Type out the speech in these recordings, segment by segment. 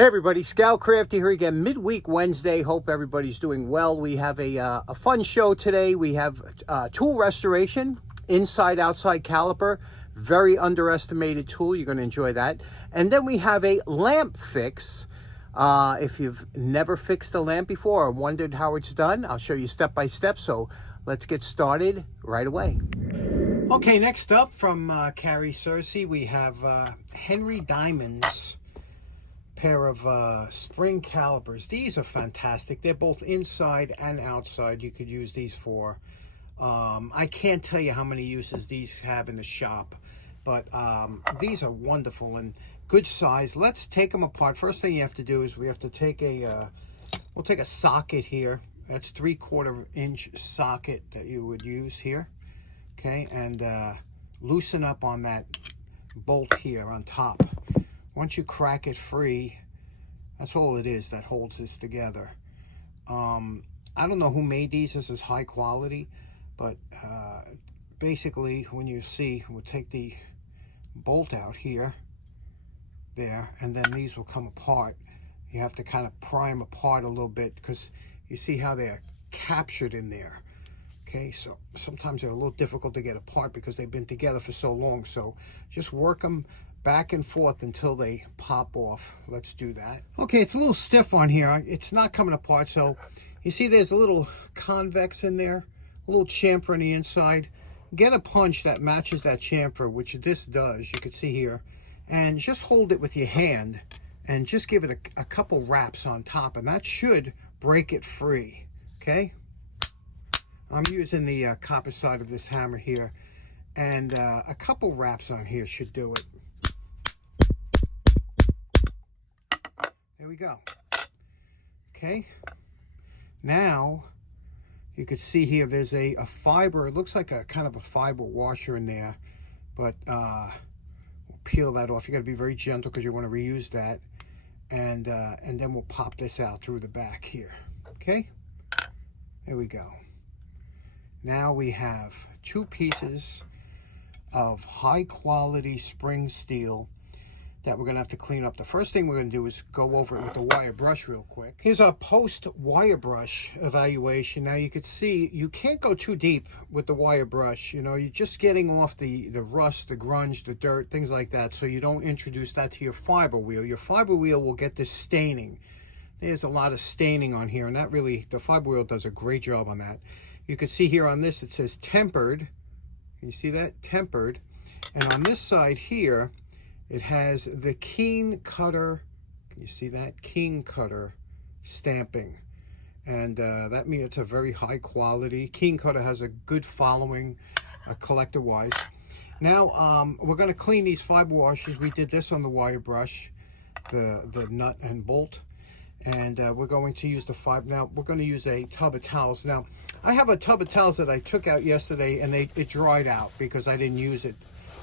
Hey everybody, Scout Crafty here again, midweek Wednesday. Hope everybody's doing well. We have a fun show today. We have tool restoration, inside outside caliper, very underestimated tool. You're going to enjoy that. And then we have a lamp fix. If you've never fixed a lamp before or wondered how it's done, I'll show you step by step. So let's get started right away. Okay, next up from Carrie Cersei, we have Henry Diamond's pair of spring calipers. These are fantastic. They're both inside and outside. You could use these for I can't tell you how many uses these have in the shop, but these are wonderful and good size. Let's take them apart. First thing you have to do is we have to take we'll take a socket here. That's 3/4 inch socket that you would use here, okay, and loosen up on that bolt here on top. Once you crack it free, that's all it is that holds this together. I don't know who made these. This is high quality, but basically when you see, we'll take the bolt out here, there, and then these will come apart. You have to kind of pry them apart a little bit because you see how they're captured in there. Okay, so sometimes they're a little difficult to get apart because they've been together for so long. So just work them back and forth until they pop off. Let's do that. Okay, it's a little stiff on here. It's not coming apart. So you see there's a little convex in there, a little chamfer on the inside. Get a punch that matches that chamfer, which this does, you can see here, and just hold it with your hand and just give it a couple wraps on top, and that should break it free. Okay, I'm using the copper side of this hammer here, and a couple wraps on here should do it. There we go. Okay, now you can see here there's a fiber. It looks like a kind of a fiber washer in there, but we'll peel that off. You got to be very gentle because you want to reuse that, and then we'll pop this out through the back here. Okay, there we go. Now we have two pieces of high quality spring steel that we're going to have to clean up. The first thing we're going to do is go over it with the wire brush real quick. Here's our post wire brush evaluation. Now you can see you can't go too deep with the wire brush. You know, you're just getting off the rust, the grunge, the dirt, things like that, so you don't introduce that to your fiber wheel. Your fiber wheel will get this staining. There's a lot of staining on here, and that really, the fiber wheel does a great job on that. You can see here on this it says tempered. Can you see that? Tempered. And on this side here it has the Kutter. Can you see that? Kutter stamping. And that means it's a very high quality. Kutter has a good following collector wise. Now we're going to clean these fiber washers. We did this on the wire brush, the nut and bolt. And we're going to use the fiber. Now we're going to use a tub of towels. Now I have a tub of towels that I took out yesterday, and it dried out because I didn't use it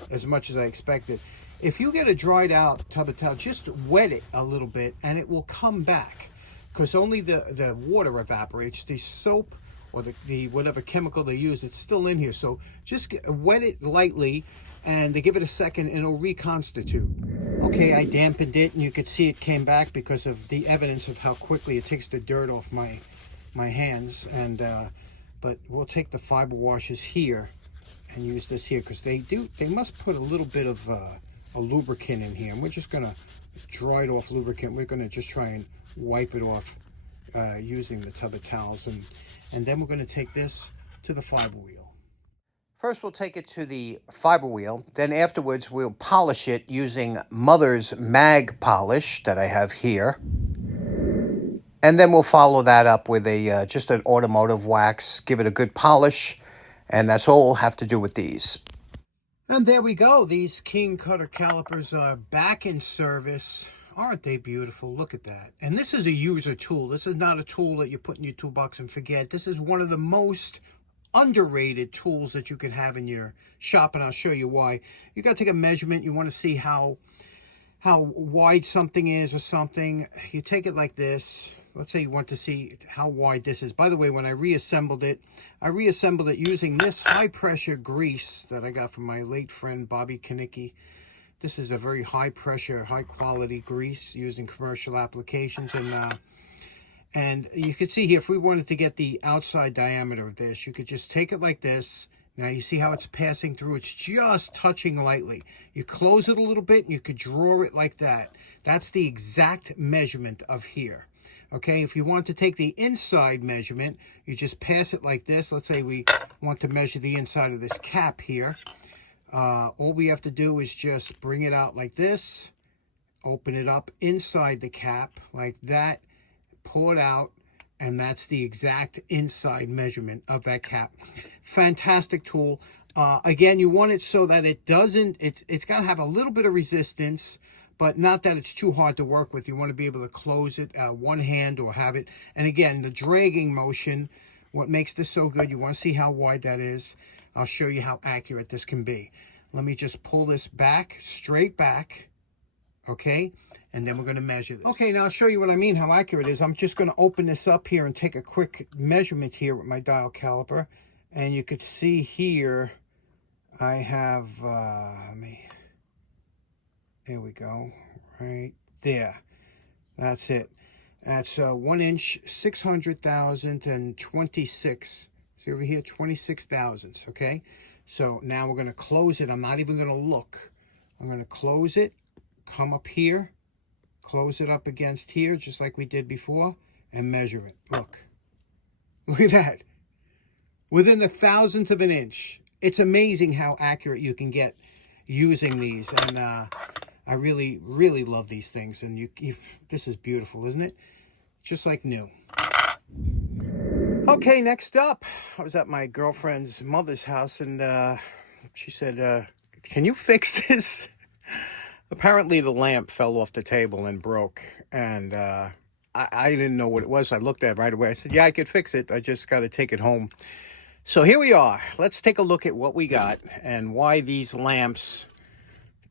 as much as I expected. If you get a dried out tub of towels, just wet it a little bit and it will come back, because only the water evaporates. The soap or the whatever chemical they use, it's still in here. So just wet it lightly and to give it a second and it'll reconstitute. Okay, I dampened it and you could see it came back because of the evidence of how quickly it takes the dirt off my hands. And but we'll take the fiber washers here and use this here, because they must put a little bit of a lubricant in here, and we're just gonna dry it off lubricant. We're gonna just try and wipe it off using the tub of towels, and then we're gonna take this to the fiber wheel. First we'll take it to the fiber wheel, then afterwards we'll polish it using Mother's mag polish that I have here, and then we'll follow that up with a just an automotive wax, give it a good polish, and that's all we'll have to do with these. And there we go. These Kutter calipers are back in service. Aren't they beautiful? Look at that. And this is a user tool. This is not a tool that you put in your toolbox and forget. This is one of the most underrated tools that you can have in your shop, and I'll show you why. You got to take a measurement. You want to see how wide something is or something. You take it like this. Let's say you want to see how wide this is. By the way, when I reassembled it using this high pressure grease that I got from my late friend Bobby Kanicki. This is a very high pressure, high quality grease used in commercial applications. And you can see here, if we wanted to get the outside diameter of this, you could just take it like this. Now you see how it's passing through? It's just touching lightly. You close it a little bit and you could draw it like that. That's the exact measurement of here. Okay, if you want to take the inside measurement, you just pass it like this. Let's say we want to measure the inside of this cap here. All we have to do is just bring it out like this, open it up inside the cap like that, pull it out, and that's the exact inside measurement of that cap. Fantastic tool. Again, you want it so that it doesn't, it's got to have a little bit of resistance, but not that it's too hard to work with. You want to be able to close it one hand or have it. And again, the dragging motion, what makes this so good, you want to see how wide that is. I'll show you how accurate this can be. Let me just pull this back, straight back, okay? And then we're going to measure this. Okay, now I'll show you what I mean, how accurate it is. I'm just going to open this up here and take a quick measurement here with my dial caliper. And you could see here, I have, there we go, right there. That's it. That's 1 inch, 600,026. See over here, 26 thousandths, okay? So now we're going to close it. I'm not even going to look. I'm going to close it, come up here, close it up against here, just like we did before, and measure it. Look. Look at that. Within the thousandth of an inch. It's amazing how accurate you can get using these. And I really, really love these things. And this is beautiful, isn't it? Just like new. Okay, next up, I was at my girlfriend's mother's house, and she said, can you fix this? Apparently the lamp fell off the table and broke, and I didn't know what it was. I looked at it right away. I said, yeah, I could fix it. I just got to take it home. So here we are. Let's take a look at what we got and why these lamps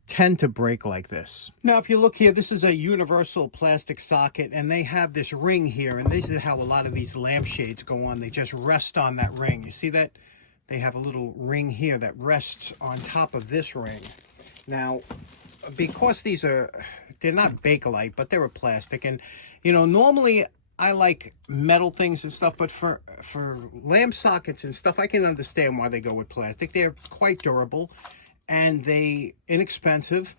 tend to break like this. Now, if you look here, this is a universal plastic socket, and they have this ring here, and this is how a lot of these lampshades go on. They just rest on that ring. You see that? They have a little ring here that rests on top of this ring. Now, because they're not Bakelite, but they're a plastic, and, you know, normally I like metal things and stuff, but for lamp sockets and stuff, I can understand why they go with plastic. They're quite durable. And they inexpensive,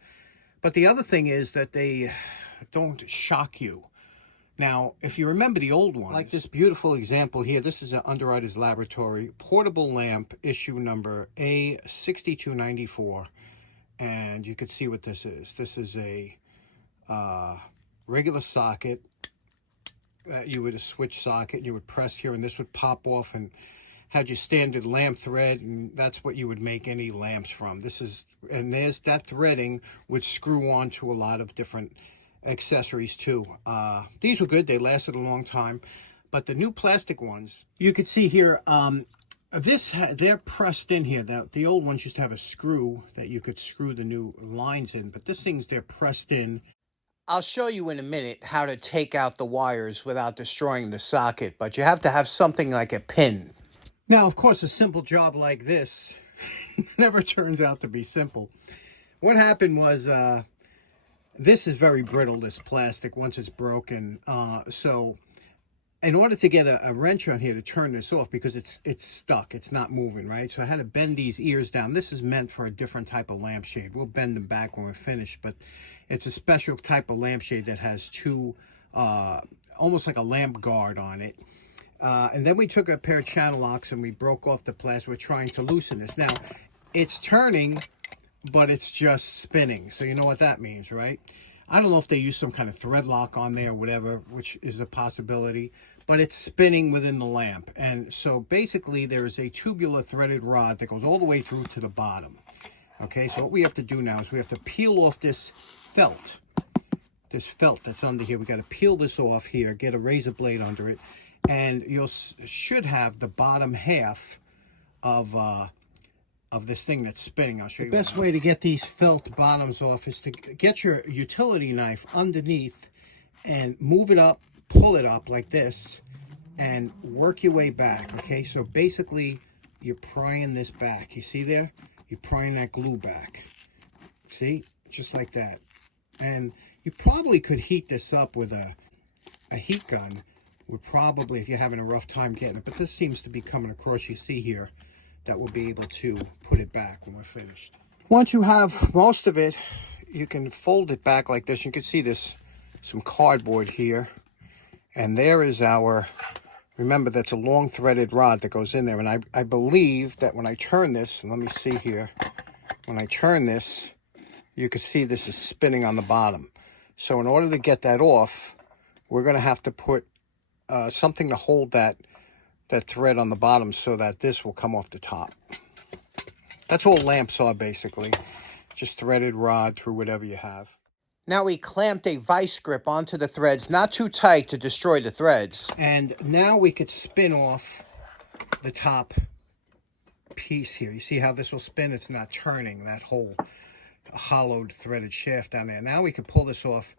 but the other thing is that they don't shock you. Now, if you remember the old ones, like this beautiful example here, this is an Underwriters Laboratory portable lamp, issue number A6294, and you can see what this is. This is a regular socket that you would a switch socket, and you would press here, and this would pop off and had your standard lamp thread, and that's what you would make any lamps from. And there's that threading would screw on to a lot of different accessories too. These were good, they lasted a long time, but the new plastic ones, you could see here, they're pressed in here. The old ones used to have a screw that you could screw the new lines in, but this they're pressed in. I'll show you in a minute how to take out the wires without destroying the socket, but you have to have something like a pin. Now, of course, a simple job like this never turns out to be simple. What happened was, this is very brittle, this plastic, once it's broken. So in order to get a wrench on here to turn this off, because it's stuck, it's not moving, right? So I had to bend these ears down. This is meant for a different type of lampshade. We'll bend them back when we're finished, but it's a special type of lampshade that has two, almost like a lamp guard on it. And then we took a pair of channel locks and we broke off the plastic. We're trying to loosen this. Now, it's turning, but it's just spinning. So you know what that means, right? I don't know if they use some kind of thread lock on there or whatever, which is a possibility, but it's spinning within the lamp. And so basically there is a tubular threaded rod that goes all the way through to the bottom. Okay, so what we have to do now is we have to peel off this felt. This felt that's under here. We got to peel this off here, get a razor blade under it. And you should have the bottom half of this thing that's spinning. I'll show you. The best way to get these felt bottoms off is to get your utility knife underneath and move it up, pull it up like this, and work your way back, okay? So basically, you're prying this back. You see there? You're prying that glue back. See? just like that. And you probably could heat this up with a heat gun. Would probably, if you're having a rough time getting it, but this seems to be coming across. You see here that we'll be able to put it back when we're finished. Once you have most of it, you can fold it back like this. You can see this, some cardboard here, and there is our, remember that's a long threaded rod that goes in there. And I believe that when I turn this, and let me see here, when I turn this, you can see this is spinning on the bottom. So in order to get that off, we're going to have to put something to hold that thread on the bottom so that this will come off the top. That's all lamps are basically. Just threaded rod through whatever you have. Now we clamped a vice grip onto the threads, not too tight to destroy the threads. And now we could spin off the top piece here. You see how this will spin? It's not turning that whole hollowed threaded shaft down there. Now we can pull this off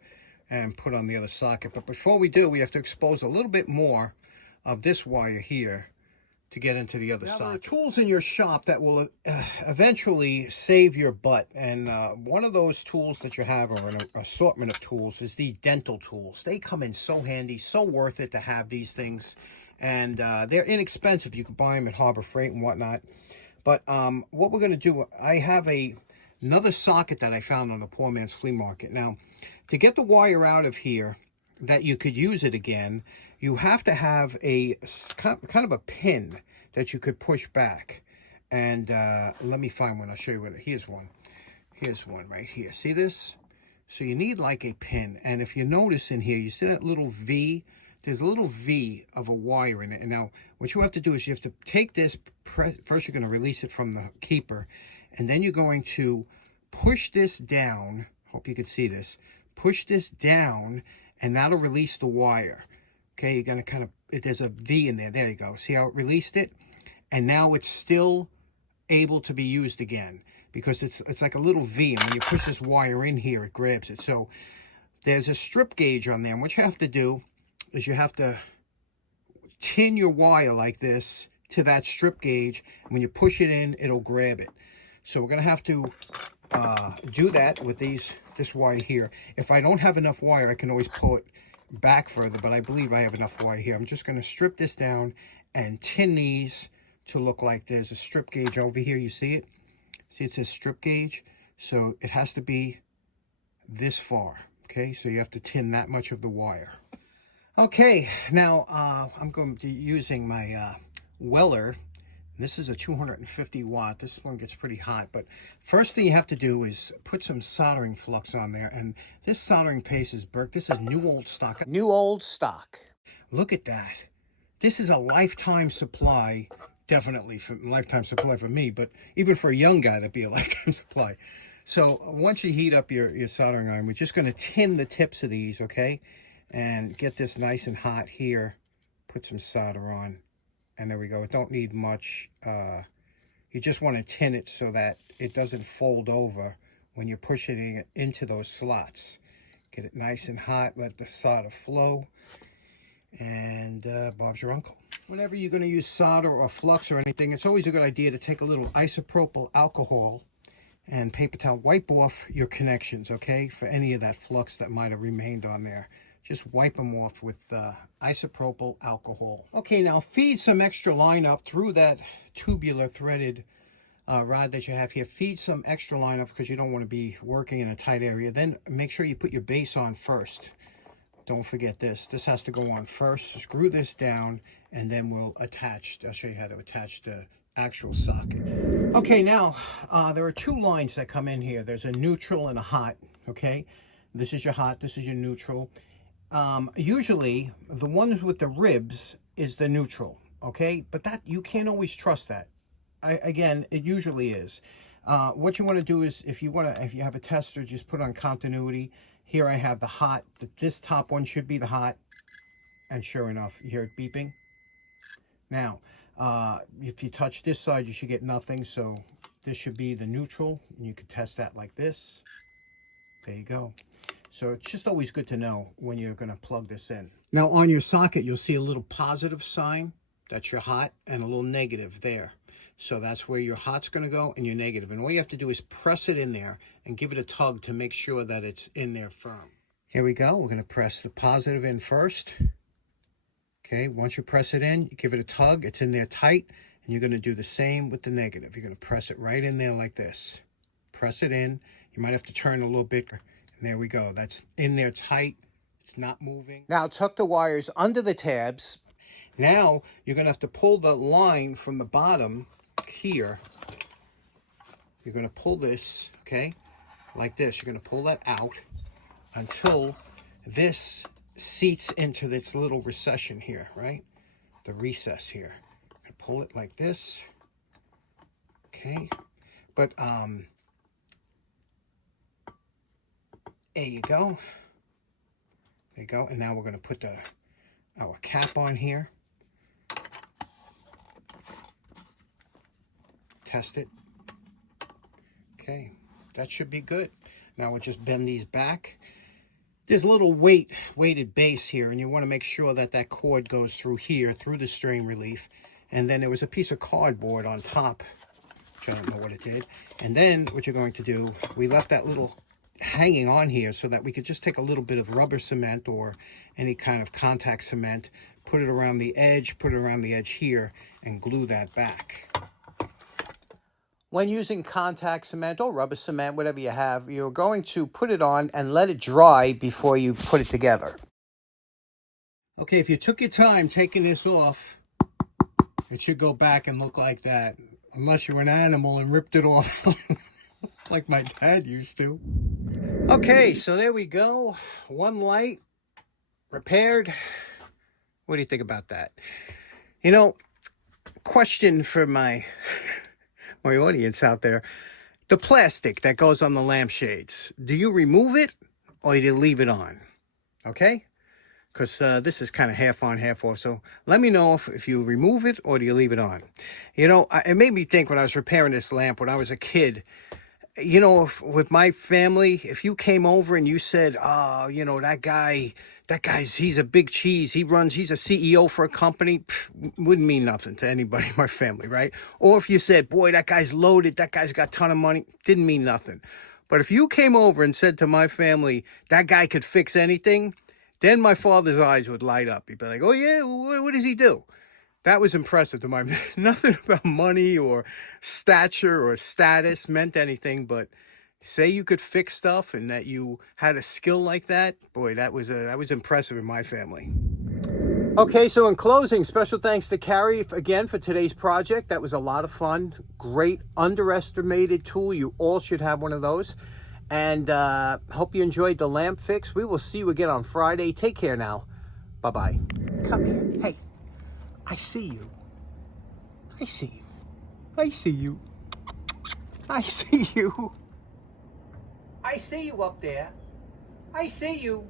and put on the other socket. But before we do, we have to expose a little bit more of this wire here to get into the other socket. There are tools in your shop that will eventually save your butt. And one of those tools that you have, or an assortment of tools, is the dental tools. They come in so handy, so worth it to have these things. And they're inexpensive. You can buy them at Harbor Freight and whatnot. But what we're going to do, I have another socket that I found on the poor man's flea market. Now, to get the wire out of here, that you could use it again, you have to have a kind of a pin that you could push back. And let me find one. I'll show you what. Here's one. Here's one right here. See this? So you need like a pin. And if you notice in here, you see that little V? There's a little V of a wire in it. And now what you have to do is you have to take this. First, you're going to release it from the keeper. And then you're going to push this down. Hope you can see this. Push this down, and that'll release the wire. Okay, you're going to kind of, there's a V in there. There you go. See how it released it? And now it's still able to be used again because it's like a little V. And when you push this wire in here, it grabs it. So there's a strip gauge on there. And what you have to do is you have to tin your wire like this to that strip gauge. And when you push it in, it'll grab it. So we're going to have to do that with this wire here. If I don't have enough wire, I can always pull it back further, but I believe I have enough wire here. I'm just going to strip this down and tin these to look like there's a strip gauge over here. You see it? See, it says strip gauge. So it has to be this far. Okay, so you have to tin that much of the wire. Okay, now I'm going to be using my Weller. This is a 250 watt. This one gets pretty hot. But first thing you have to do is put some soldering flux on there. And this soldering paste is Burke. This is new old stock. New old stock. Look at that. This is a lifetime supply. Definitely for lifetime supply for me. But even for a young guy, that'd be a lifetime supply. So once you heat up your soldering iron, we're just going to tin the tips of these, okay? And get this nice and hot here. Put some solder on. And there we go. It don't need much. You just want to tin it so that it doesn't fold over when you're pushing it into those slots. Get it nice and hot. Let the solder flow. And Bob's your uncle. Whenever you're going to use solder or flux or anything, it's always a good idea to take a little isopropyl alcohol and paper towel. Wipe off your connections, okay, for any of that flux that might have remained on there. Just wipe them off with isopropyl alcohol. Okay, now feed some extra line up through that tubular threaded rod that you have here. Feed some extra line up because you don't want to be working in a tight area. Then make sure you put your base on first. Don't forget this. This has to go on first. Screw this down, and then we'll attach. I'll show you how to attach the actual socket. Okay, now there are two lines that come in here. There's a neutral and a hot, okay? This is your hot, this is your neutral. Usually the ones with the ribs is the neutral, okay? But that you can't always trust that. Again, it usually is. What you want to do is if you have a tester, just put on continuity. Here I have the hot. This top one should be the hot. And sure enough, you hear it beeping. Now, if you touch this side, you should get nothing. So this should be the neutral. And you could test that like this. There you go. So it's just always good to know when you're going to plug this in. Now on your socket, you'll see a little positive sign. That's your hot, and a little negative there. So that's where your hot's going to go and your negative. And all you have to do is press it in there and give it a tug to make sure that it's in there firm. Here we go. We're going to press the positive in first. Okay, once you press it in, you give it a tug. It's in there tight. And you're going to do the same with the negative. You're going to press it right in there like this. Press it in. You might have to turn a little bit. And there we go. That's in there tight. It's not moving. Now tuck the wires under the tabs. Now you're going to have to pull the line from the bottom here. You're going to pull this, okay, like this. You're going to pull that out until this seats into this little recession here, right? The recess here. Pull it like this, okay? But there you go. There you go. And now we're going to put our cap on here. Test it. Okay, that should be good. Now we'll just bend these back. There's a little weighted base here, and you want to make sure that that cord goes through here, through the strain relief. And then there was a piece of cardboard on top, which I don't know what it did. And then what you're going to do, we left that little hanging on here so that we could just take a little bit of rubber cement or any kind of contact cement, put it around the edge here, and glue that back. When using contact cement or rubber cement, whatever you have, you're going to put it on and let it dry before you put it together. Okay, if you took your time taking this off, it should go back and look like that, unless you're an animal and ripped it off like my dad used to. Okay, so there we go. One light repaired. What do you think about that? You know, question for my audience out there. The plastic that goes on the lampshades, do you remove it or do you leave it on? Okay? Because this is kind of half on, half off. So let me know if you remove it or do you leave it on. You know, it made me think when I was repairing this lamp when I was a kid. You know, with my family, if you came over and you said, oh, you know, that guy's, he's a big cheese. He's a CEO for a company, wouldn't mean nothing to anybody in my family, right? Or if you said, boy, that guy's loaded. That guy's got a ton of money. Didn't mean nothing. But if you came over and said to my family, that guy could fix anything, then my father's eyes would light up. He'd be like, oh, yeah, what does he do? That was impressive to my... Nothing about money or stature or status meant anything, but say you could fix stuff and that you had a skill like that, boy, that was impressive in my family. Okay, so in closing, special thanks to Carrie again for today's project. That was a lot of fun. Great underestimated tool. You all should have one of those. And hope you enjoyed the lamp fix. We will see you again on Friday. Take care now. Bye-bye. Come here. Hey, I see you. I see you. I see you. I see you. I see you up there. I see you.